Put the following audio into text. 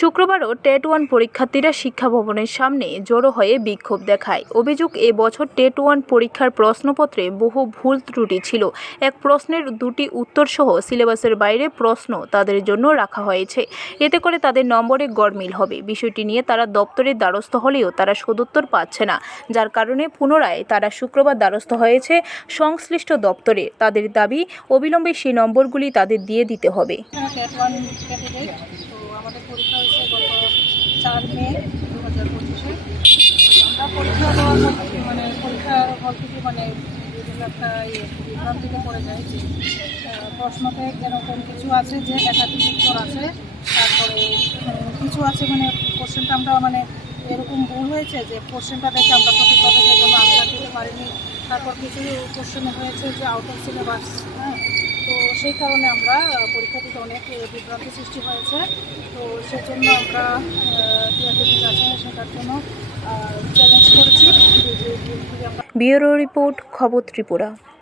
শুক্রবারও TET one পরীক্ষার্থীরা শিক্ষা ভবনের সামনে জড়ো হয়ে বিক্ষোভ দেখায়। অভিযোগ, এ বছর টেট ওয়ান পরীক্ষার প্রশ্নপত্রে বহু ভুল ত্রুটি ছিল। এক প্রশ্নের দুটি উত্তরসহ সিলেবাসের বাইরে প্রশ্ন তাদের জন্য রাখা হয়েছে। এতে করে তাদের নম্বরে গড়মিল হবে। বিষয়টি নিয়ে তারা দপ্তরের দ্বারস্থ হলেও তারা সদুত্তর পাচ্ছে না। যার কারণে পুনরায় তারা শুক্রবার দ্বারস্থ হয়েছে সংশ্লিষ্ট দপ্তরে। তাদের দাবি, অবিলম্বে সেই নম্বরগুলি তাদের দিয়ে দিতে হবে। আমাদের পরীক্ষা হয়েছে গত চার মে দু হাজার পঁচিশে। আমরা পরীক্ষা দেওয়ার পর থেকে মানে পরীক্ষার হল থেকে মানে একটা ইয়ে বিভ্রান্তিতে পড়ে যায় যে প্রশ্নতে এরকম কিছু আছে যে একাধিক উত্তর আছে, তারপরে কিছু আছে মানে কোশ্চেনটা আমরা মানে এরকম ভুল হয়েছে যে কোশ্চেনটা দেখে আমরা সঠিকভাবে জন্য আনসার দিতে পারিনি। তারপর কিছু কোশ্চেন হয়েছে যে আউট অফ সিলেবাস হ্যাঁ তো সেই কারণে আমরা পরীক্ষা থেকে অনেক বিভ্রান্তি সৃষ্টি হয়েছে। তো সেজন্য আমরা টিআরপির জন্য চ্যালেঞ্জ করেছি। ব্যুরো রিপোর্ট, খবর ত্রিপুরা।